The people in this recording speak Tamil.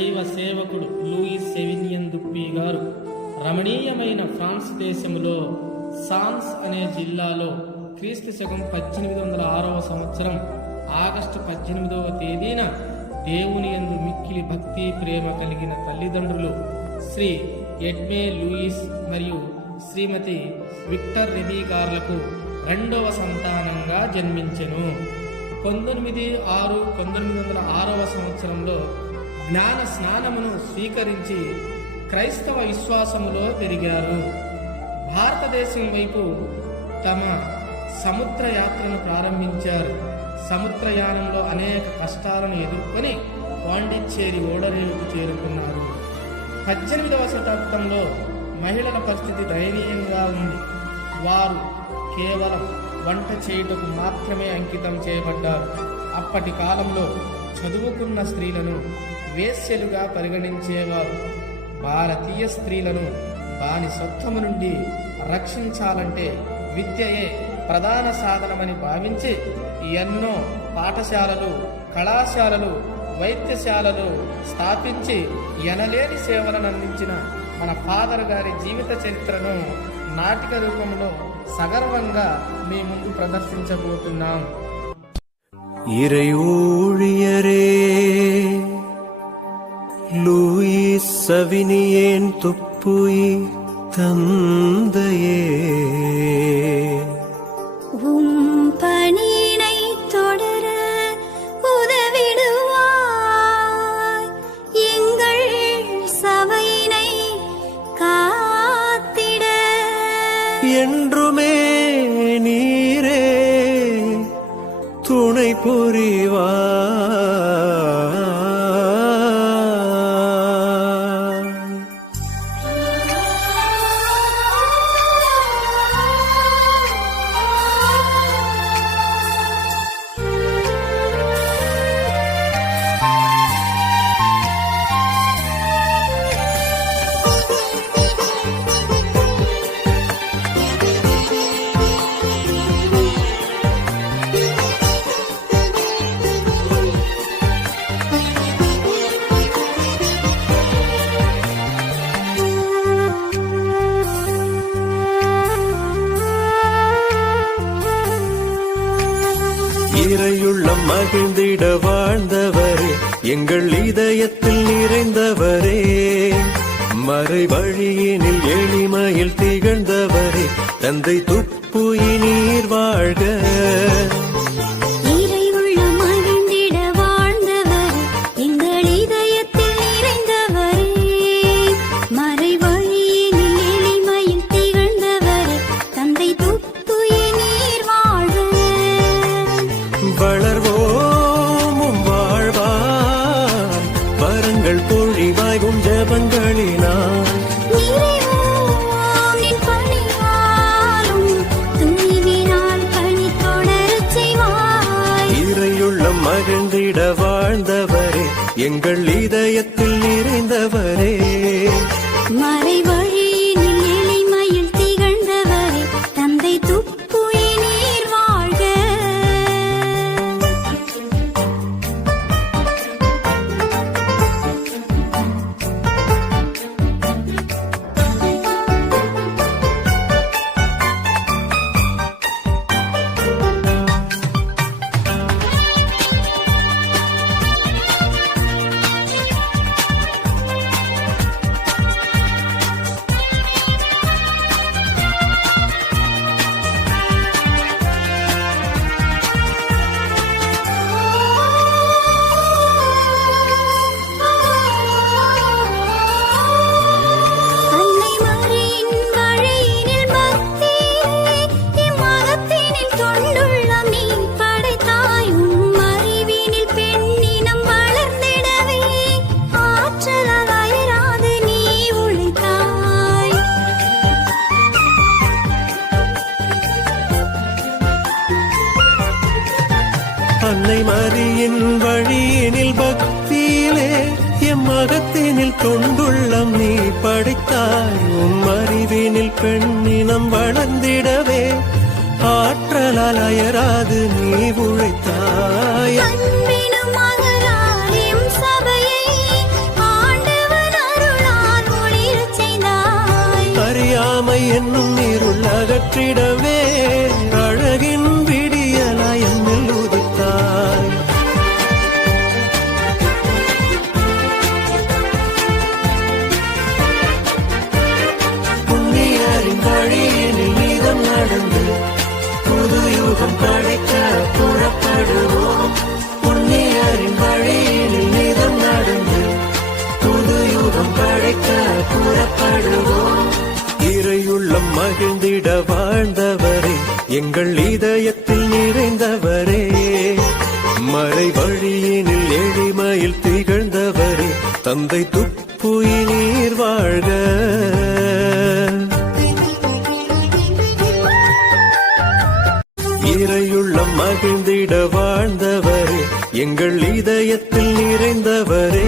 దైవ సేవకుడు లూయిస్ సెవినియన్ దుప్పీ గారు రమణీయమైన ఫ్రాన్స్ దేశంలో సాన్స్ అనే జిల్లాలో క్రీస్తు శకం 1806వ సంవత్సరం ఆగస్టు 18వ తేదీన దేవుని యందు మిక్కిలి భక్తి ప్రేమ కలిగిన తల్లిదండ్రులు శ్రీ ఎడ్మే లూయిస్ మరియు శ్రీమతి విక్టర్ రెబీ గార్లకు రెండవ సంతానంగా జన్మించెను. 1906వ సంవత్సరంలో జ్ఞాన స్నానమును స్వీకరించి క్రైస్తవ విశ్వాసములో పెరిగారు. భారతదేశం వైపు తమ సముద్ర యాత్రను ప్రారంభించారు. సముద్రయానంలో అనేక కష్టాలను ఎదుర్కొని పాండిచ్చేరి ఓడరేవుకు చేరుకున్నారు. 18వ శతాబ్దంలో మహిళల పరిస్థితి దయనీయంగా ఉంది. వారు కేవలం వంట చేయుటకు మాత్రమే అంకితం చేయబడ్డారు. అప్పటి కాలంలో చదువుకున్న స్త్రీలను వేశ్యలుగా పరిగణించేవారు. భారతీయ స్త్రీలను బానిసత్వము నుండి రక్షించాలంటే విద్యయే ప్రధాన సాధనమని భావించి ఎన్నో పాఠశాలలు, కళాశాలలు, వైద్యశాలలు స్థాపించి ఎనలేని సేవలను అందించిన మన ఫాదర్ గారి జీవిత చరిత్రను నాటిక రూపంలో సగర్వంగా మీ ముందు ప్రదర్శించబోతున్నాం. இறையூழியரே லூயிஸ் செவினியன் துப்புய் தந்தையே, பணியினை தொடர உதவிடுவாய், எங்கள் சபையினை காத்திட என்றுமே நீரே துணை புரிவாய். இறையுள்ளம் மகிழ்ந்திட வாழ்ந்தவரே, எங்கள் இதயத்தில் நிறைந்தவரே, மறை வழியினில் எளிமையில் திகழ்ந்தவரே, தந்தை துப்புயி நீர் வாழ்க. வளர்வோமும் வாழ்வார் வரங்கள் பொழிவாய்கும் ஜபங்களினால், இறையுள்ளம் மகிழ்ந்திட வாழ்ந்தவரே, எங்கள் இதயத்தில் நிறைந்தவரே, மறை வழியினில் எளிமையில் திகழ்ந்தவரே, தந்தை துப்புயி நீர் வாழ்க. அன்னை மரியின் வழியினில் பக்தியிலே எம் மகத்தினில் தொண்டுள்ளம் நீ படைத்தாய். உம் அறிவினில் பெண்ணினம் வளர்ந்திடவே ஆற்றலால் அயராது நீ உழைத்தாய். அன்பினும் மகளால் எம் சபையை என்னும் இருள் அகற்றிடவே அழகின் விடியலாய் என்னில் உதித்தாய். புண்ணியரின் வழியினில் நீதம் நடந்து புது யுகம் படைக்க புறப்படுவோம். புண்ணியரின் வழியினில் நீதம் நடந்து புது யுகம் படைக்க புறப்படுவோம். இறையுள்ளம் மகிழ்ந்திட வாழ்ந்தவரே, எங்கள் இதயத்தில் நிறைந்தவரே, மறை வழியினில் எளிமையில் திகழ்ந்தவரே, தந்தை துப்புயினீர் வாழ்க. இறையுள்ளம் மகிழ்ந்திட வாழ்ந்தவரே, எங்கள் இதயத்தில் நிறைந்தவரே,